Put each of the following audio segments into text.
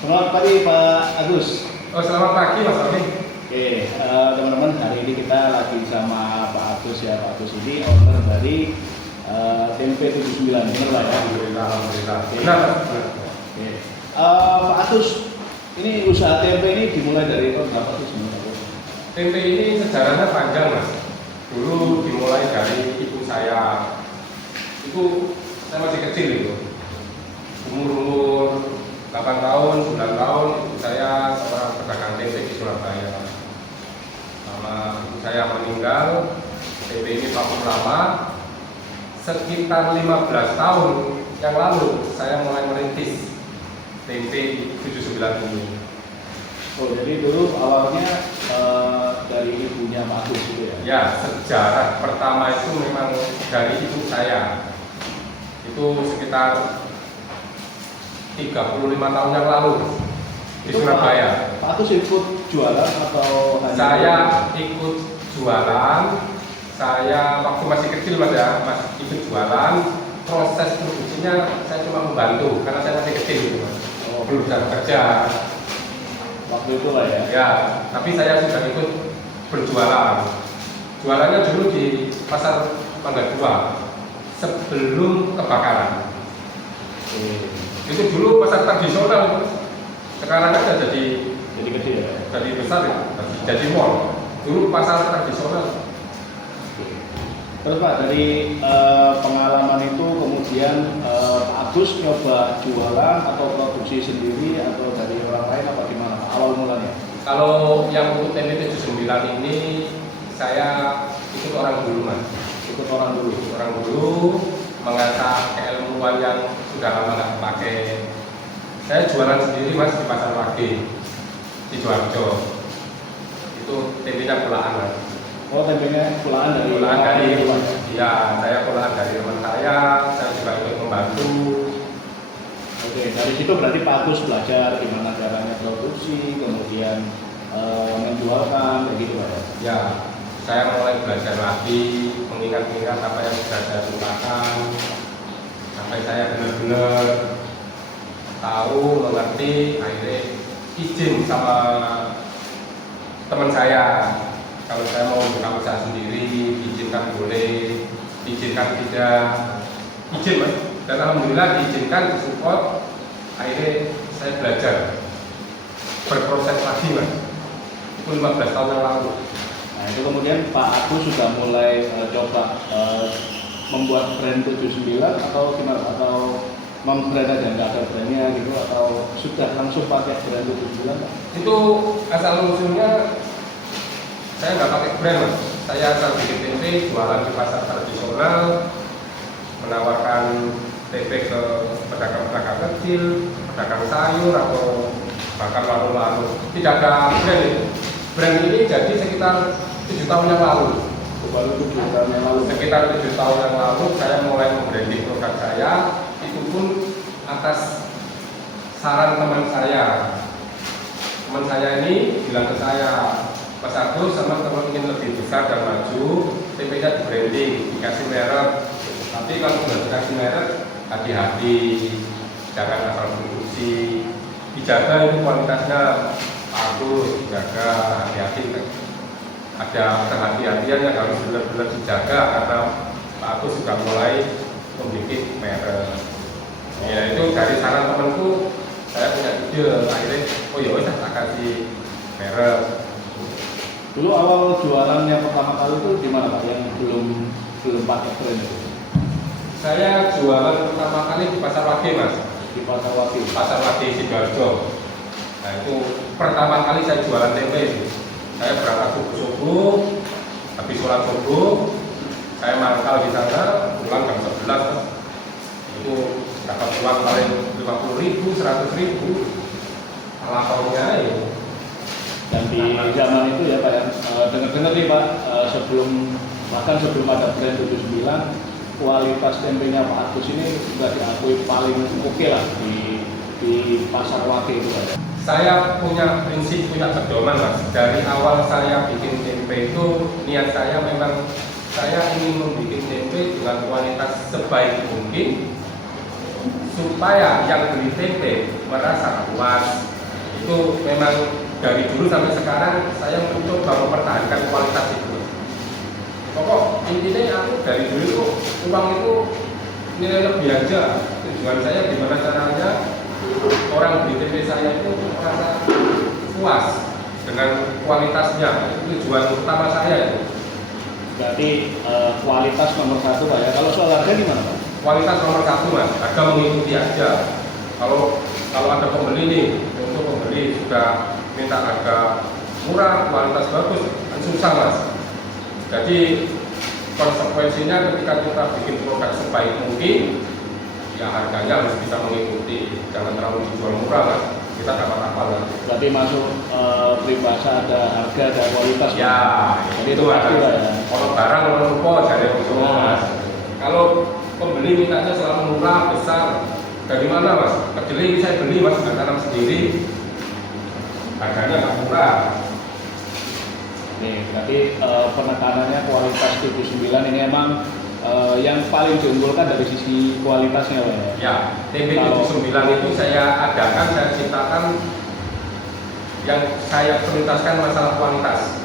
Selamat pagi Pak Agus. Oh, selamat pagi Mas Roni. Oke, teman-teman, hari ini kita lagi sama Pak Agus ya. Pak Agus ini owner dari Tempe 79, benar Pak ya? Alhamdulillah. Oke. Benar. Oke. Pak Agus, ini usaha tempe ini dimulai dari tahun berapa sih sebenarnya? Tempe ini sejarahnya panjang Mas. Dulu dimulai dari ibu saya. Itu saya masih kecil itu. Umur 8 tahun, 9 tahun, ibu saya seorang pedagang tempe di Surabaya. Sama ibu saya meninggal, tempe ini vakum lama. Sekitar 15 tahun yang lalu saya mulai merintis tempe 79 ini. Oh, jadi dulu awalnya dari ibunya Pak Agus gitu ya? Ya, sejarah pertama itu memang dari ibu saya. Itu sekitar 35 tahun yang lalu di Itu Surabaya. Pak Agus ikut jualan atau hanya? Saya ikut jualan. Saya waktu masih kecil Mas ya, Mas ikut jualan. Proses produksinya saya cuma membantu karena saya masih kecil gitu Mas. Oh, Belum bisa bekerja. waktu itu lah ya? Ya, tapi saya sudah ikut berjualan. Jualannya dulu di Pasar Mangga 2 sebelum kebakaran. Oke. Itu dulu pasar tradisional. Sekarang kan jadi Jadi kecil ya? jadi besar ya, jadi mall. Dulu pasar tradisional. Terus Pak, dari pengalaman itu kemudian Pak Agus nyoba jualan atau produksi sendiri atau dari orang lain apa gimana Pak, awal mulanya? Kalau yang untuk tempe 79 ini saya ikut orang dulu Mas. Ikut orang dulu? Orang dulu mengasah keilmuan yang sudah lama nggak pakai. Saya jualan sendiri Mas di Pasar Wage di Sidoarjo. Itu tempenya pulaan Mas. Oh, tempenya pulaan dari Pak? Ya, saya pulaan dari teman saya juga ikut membantu. Oke, dari situ berarti Pak Agus belajar gimana caranya produksi, kemudian menjualkan, kayak gitu Pak ya? Ya, saya mulai belajar lagi, mengingat-ingat apa yang sudah saya lupakan, sampai saya benar-benar tahu, mengerti, akhirnya izin sama teman saya. Kalau saya mau buka usaha sendiri, izinkan boleh, izinkan tidak, izin Mas. Dan alhamdulillah diizinkan, disupport. Akhirnya saya belajar, berproses lagi Mas. Itu 15 tahun yang lalu. Nah, itu kemudian Pak Agus sudah mulai coba membuat brand 79 atau gimana? Atau non-brand aja, nggak ada brandnya gitu, atau sudah langsung pakai brand 79 Pak? Itu asal usulnya saya nggak pakai brand Mas. Saya asal bikin tempe, jualan di pasar tradisional, menawarkan tempe ke pedagang-pedagang kecil, pedagang sayur atau bahkan warung-warung. Tidak ada brand itu. Brand ini jadi sekitar 7 tahun yang lalu. Baru 7 tahun yang lalu. Sekitar 7 tahun yang lalu saya mulai membranding produk saya. Itu pun atas saran teman saya. Teman saya ini bilang ke saya, Mas Agus, sama teman ingin lebih besar dan maju, tempenya di branding, dikasih merek. Tapi kalau sudah dikasih merek, hati-hati, jangan asal produksi, dijaga itu kualitasnya bagus, dijaga, hati-hati. Ada kehati-hatian yang harus benar-benar dijaga karena Pak Agus sudah mulai membuat merek. Ya itu dari saran temanku, saya punya ide, akhirnya oh ya udah tak kasih merek. Dulu awal jualan yang pertama kali itu di mana Pak? Yang belum pakai brand itu? Saya jualan pertama kali di Pasar Wage Mas. Di Pasar Wage. Pasar Wage Sidoarjo. Nah itu pertama kali saya jualan tempe. Saya berangkat subuh-subuh, habis sholat subuh, saya mangkal di sana, pulang jam 11 Mas. Itu dapat uang paling 50.000, 100.000. Alah tahunnya ya. Dan di zaman itu ya Pak, dengar-dengar nih Pak, bahkan sebelum ada brand 79, kualitas tempenya Pak Agus ini sudah diakui paling oke lah di Pasar Wage itu Pak. Saya punya prinsip, punya pedoman Mas. Dari awal saya bikin tempe itu, niat saya memang saya ingin membuat tempe dengan kualitas sebaik mungkin supaya yang beli tempe merasa luas. Itu memang dari dulu sampai sekarang saya mencoba mempertahankan kualitas itu. Pokok intinya aku dari dulu itu uang itu nilai lebih aja. Tujuan saya gimana caranya orang beli TV saya itu merasa puas dengan kualitasnya. Itu tujuan utama saya itu. Berarti kualitas nomor satu Pak ya. Kalau soal harga gimana Pak? Kualitas nomor satu Mas, harga mengikuti aja. Kalau ada pembeli nih, untuk pembeli sudah minta harga murah, kualitas bagus, kan susah Mas. Jadi konsekuensinya ketika kita bikin produk sebaik mungkin, ya harganya harus bisa mengikuti. Jangan terlalu dijual murah Mas, kita dapat apa nanti. Berarti masuk peribahasa ada harga ada kualitas. Ya, jadi itu ada. Ya. Kalau barang kalau rupo dari usaha Mas. Kalau pembeli mintanya selalu murah, besar, dari mana Mas? Kedelai saya beli Mas, nggak tanam sendiri, harganya nggak murah. Nih, berarti penekanannya kualitas 79 ini emang yang paling diunggulkan dari sisi kualitasnya Pak ya? Ya, TP79 itu saya adakan, saya ciptakan, yang saya prioritaskan masalah kualitas.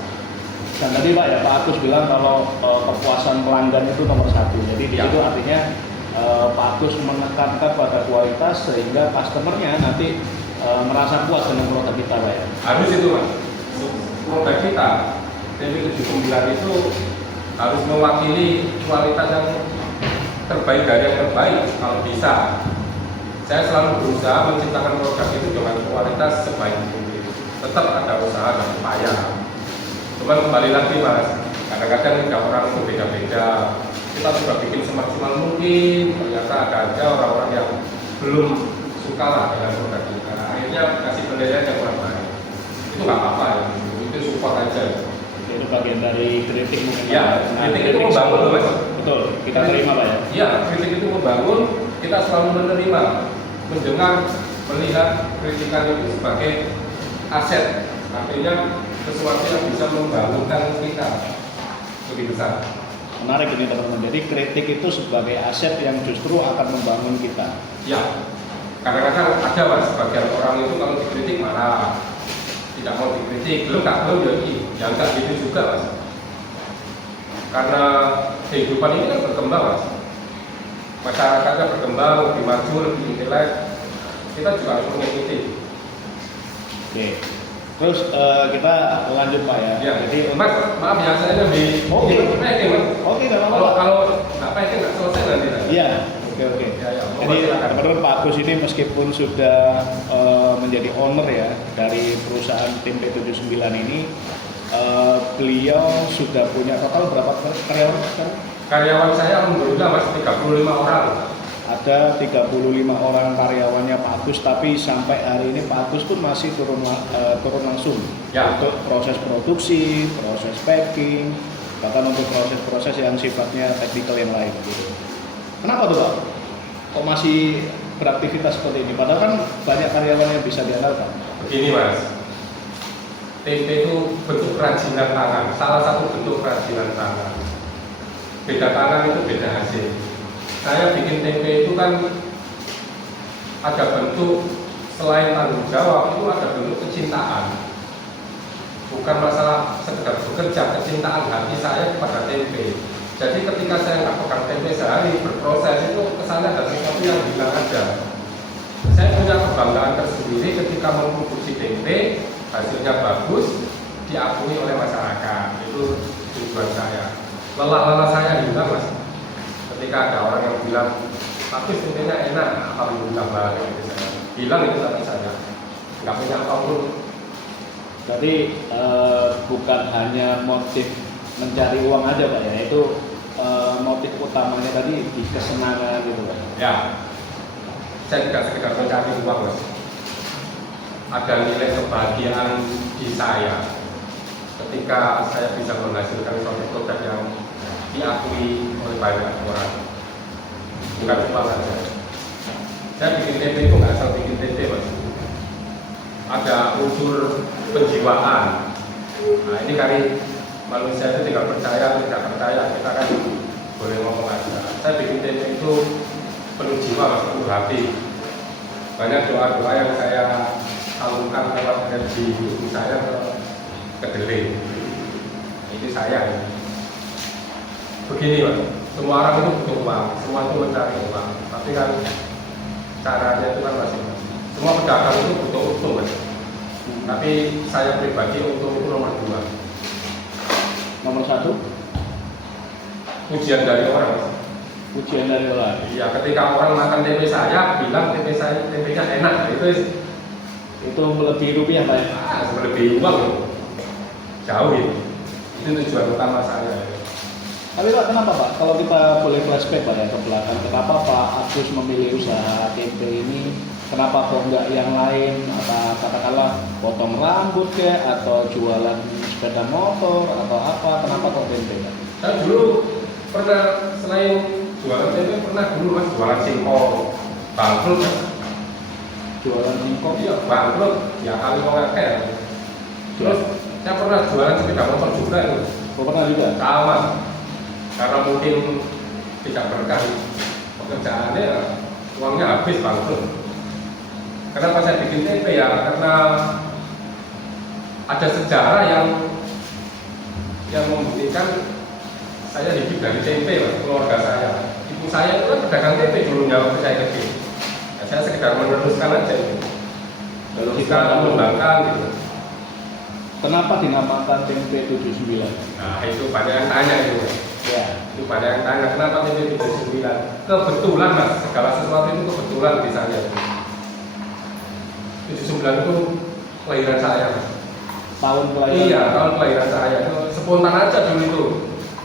Dan tadi Pak ya, Pak Agus bilang kalau kepuasan pelanggan itu nomor satu. Jadi di situ artinya Pak Agus menekankan pada kualitas sehingga customernya nanti merasa puas dengan produk kita Pak ya? Harus itu Mas. Produk kita TP79 itu harus mewakili kualitas yang terbaik dari yang terbaik kalau bisa. Saya selalu berusaha menciptakan produk itu dengan kualitas sebaik mungkin. Tetap ada usaha dan upaya. Cuman kembali lagi Mas, kadang-kadang tiap orang itu beda-beda. Kita sudah bikin semaksimal mungkin, ternyata ada aja orang-orang yang belum suka lah dengan produk kita. Akhirnya kasih penilaian yang kurang baik. Itu nggak apa-apa ya, itu support aja. Itu bagian dari kritik mungkin. Ya, kritik itu membangun Mas. Betul, kita terima Pak ya? Iya, kritik itu membangun, kita selalu menerima, mendengar, melihat kritikan itu sebagai aset. Artinya sesuatu yang bisa membangunkan kita lebih besar. Menarik ini teman-teman. Jadi kritik itu sebagai aset yang justru akan membangun kita. Ya, kadang-kadang ada Mas, sebagian orang itu kalau dikritik marah, tidak mau dikritik, belum ya enggak gitu juga Mas. Karena kehidupan ini kan berkembang Mas, masyarakatnya berkembang, lebih maju, lebih intelek, kita juga harus mengikuti. Oke. Terus kita lanjut Pak ya. Ya, Jadi Mas, maaf ya saya lebih pendek Mas. Oke, nggak apa-apa. Kalau nggak pendek nggak selesai nanti. Iya, oke. Ya, Jadi menurut Pak Agus ini meskipun sudah menjadi owner ya dari perusahaan tim P79 ini, beliau sudah punya total berapa karyawan sekarang? Karyawan saya alhamdulillah Mas 35 orang. Ada 35 orang karyawannya Pak Agus, tapi sampai hari ini Pak Agus pun masih turun langsung Ya. untuk proses produksi, proses packing, bahkan untuk proses-proses yang sifatnya teknikal yang lain. Gitu. Kenapa tuh Pak? Kok masih beraktivitas seperti ini? Padahal kan banyak karyawan yang bisa diandalkan. Begini Mas, tempe itu bentuk kerajinan tangan, salah satu bentuk kerajinan tangan. Beda tangan itu beda hasil. Saya bikin tempe itu kan ada bentuk, selain tanggung jawab itu ada bentuk kecintaan. Bukan masalah sekedar bekerja, kecintaan hati saya kepada tempe. Jadi ketika saya nggak pegang tempe sehari berproses itu kesannya ada sesuatu yang hilang aja. Saya punya kebanggaan tersendiri ketika memproduksi tempe, hasilnya bagus, diakui oleh masyarakat. Itu tujuan saya. Lelah-lelah saya hilang Mas. Ketika ada orang yang bilang, tapi tempenya enak, alhamdulillah banget. Hilang itu tapi saya nggak punya apapun. Jadi bukan hanya motif mencari uang aja Pak ya, itu motif utamanya tadi di kesenangan gitu Pak. Ya, saya tidak sekedar mencari uang Mas. Ada nilai kebahagiaan di saya ketika saya bisa menghasilkan suatu produk yang diakui oleh banyak orang, bukan uang saja. Saya bikin tempe itu nggak asal bikin tempe Mas. Ada unsur penjiwaan. Nah ini kali manusia itu tinggal percaya, tidak percaya, kita kan boleh ngomong aja. Saya bikin tempe itu penuh jiwa Mas, penuh hati. Banyak doa-doa yang saya gaji ibu saya ke kedelai. Itu saya. Begini Mas, semua orang itu butuh uang, semua itu mencari uang. Tapi kan caranya itu kan masing-masing. Semua pedagang itu butuh untung Mas. Tapi saya pribadi untung itu nomor 2. Nomor 1, Pujian dari orang Mas. pujian dari orang. Iya, ketika orang makan tempe saya bilang tempe saya tempenya enak, Itu melebihi rupiah Pak ya? lebih uang itu. Jauh itu. Itu tujuan utama saya. Tapi Pak, kenapa Pak? Kalau kita boleh flashback Pak ya ke belakang, kenapa Pak Agus memilih usaha tempe ini? Kenapa kok enggak yang lain? Atau katakanlah potong rambut ya, atau jualan sepeda motor atau apa? Kenapa kok tempe Pak? Saya dulu pernah selain jualan tempe pernah dulu Mas jualan singkong, bangkrut Mas. Jualan singkong? Iya bangkrut, ya kali mau ngakeh. Terus saya pernah jualan sepeda motor juga itu. Oh, pernah juga? Sama, karena mungkin tidak berkah pekerjaannya, uangnya habis bangkrut. Kenapa saya bikin tempe ya? Karena ada sejarah yang membuktikan saya hidup dari tempe, Mas, keluarga saya. Ibu saya itu kan pedagang tempe dulunya waktu saya kecil. Ya, saya sekedar meneruskan aja itu. Lalu kita mengembangkan gitu. Kenapa dinamakan tempe 79? Nah itu banyak yang tanya itu Mas. Ya. Itu banyak yang tanya kenapa tempe 79. Kebetulan Mas, segala sesuatu itu kebetulan di saya. 79 itu kelahiran saya Mas. Tahun kelahiran? Iya, tahun kelahiran saya. Itu spontan aja dulu itu.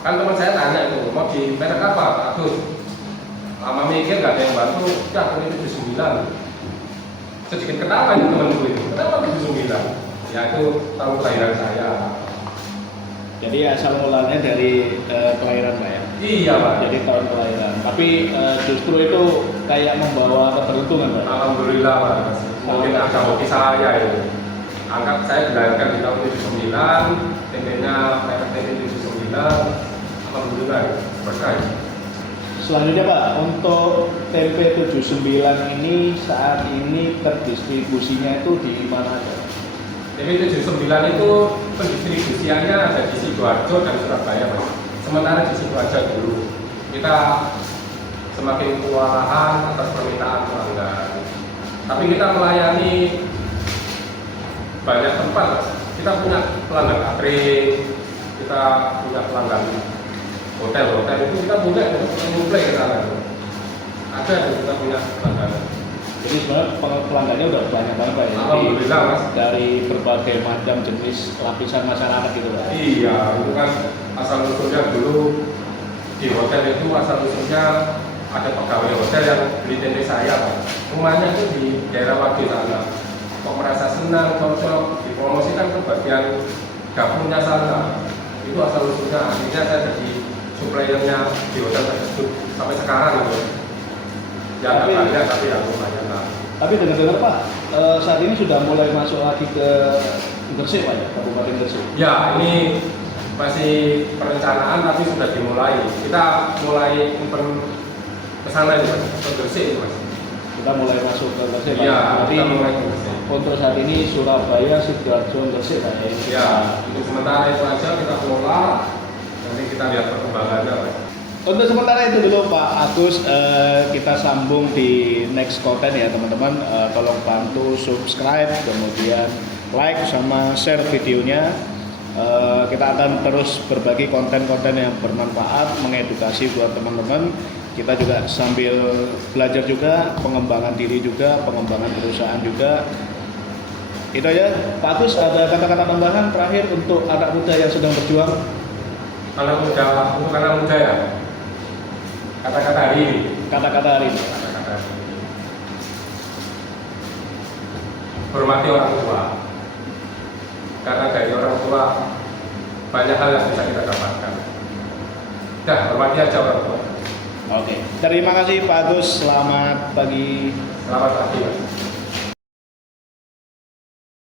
Kan teman saya tanya itu, mau di merek apa Pak Agus? Lama mikir gak ada yang bantu, ya ini 79. Sedikit ketawa itu temanku itu, kenapa 79? Ya itu tahun kelahiran saya. Jadi asal mulanya dari kelahiran Pak ya? Iya Pak. Jadi tahun kelahiran. Tapi justru itu kayak membawa keberuntungan Pak? Alhamdulillah Pak. Mungkin ada hoki saya itu. Angkat saya dilahirkan di tahun 79, tempenya merek tempe 79. Alhamdulillah berkah. Selanjutnya Pak, untuk tempe 79 ini saat ini terdistribusinya itu di mana aja? Tempe 79 itu pendistribusiannya ada di Sidoarjo dan Surabaya Mas. Sementara di Sidoarjo dulu kita semakin kewalahan atas permintaan pelanggan. Tapi kita melayani banyak tempat Mas. Kita punya pelanggan catering, kita punya pelanggan hotel itu kita punya menyuplai ke sana. Ada kita punya pelanggan. Jadi sebenarnya pelanggannya udah banyak banget Pak ya? Alhamdulillah Mas. Dari berbagai macam jenis lapisan masyarakat gitu Pak? Iya, itu kan asal usulnya dulu di hotel itu asal usulnya ada pegawai hotel yang beli tempe saya Pak. Rumahnya itu di daerah Wage sana. Kok merasa senang, cocok, dipromosikan ke bagian dapurnya sana. Itu asal usulnya. Akhirnya saya jadi suppliernya di hotel tersebut sampai sekarang gitu. Ya nggak banyak tapi ya lumayan lah. Tapi dengar-dengar Pak, saat ini sudah mulai masuk lagi ke Gresik Pak ya, Kabupaten Gresik. Ya ini masih perencanaan tapi sudah dimulai. Kita mulai open ke sana ini Mas, ke Gresik ini Mas. Kita mulai masuk ke Gresik Pak. Iya, Jadi kita mulai ke Gresik. untuk saat ini Surabaya, Sidoarjo, Gresik Pak ya. Ya, untuk sementara itu aja kita kelola. Nanti kita lihat perkembangannya Mas. Untuk sementara itu dulu Pak Agus, kita sambung di next konten ya teman-teman. Tolong bantu subscribe, kemudian like sama share videonya. Kita akan terus berbagi konten-konten yang bermanfaat, mengedukasi buat teman-teman. Kita juga sambil belajar juga, pengembangan diri juga, pengembangan perusahaan juga. Itu aja. Pak Agus, ada kata-kata tambahan terakhir untuk anak muda yang sedang berjuang? Anak muda, untuk anak muda ya. Kata-kata hari ini. Kata-kata hari ini. Kata-kata hari ini. Hormati orang tua. Karena dari orang tua banyak hal yang bisa kita dapatkan. Dah, hormati aja orang tua. Oke. Terima kasih Pak Agus. Selamat pagi. Selamat pagi Mas.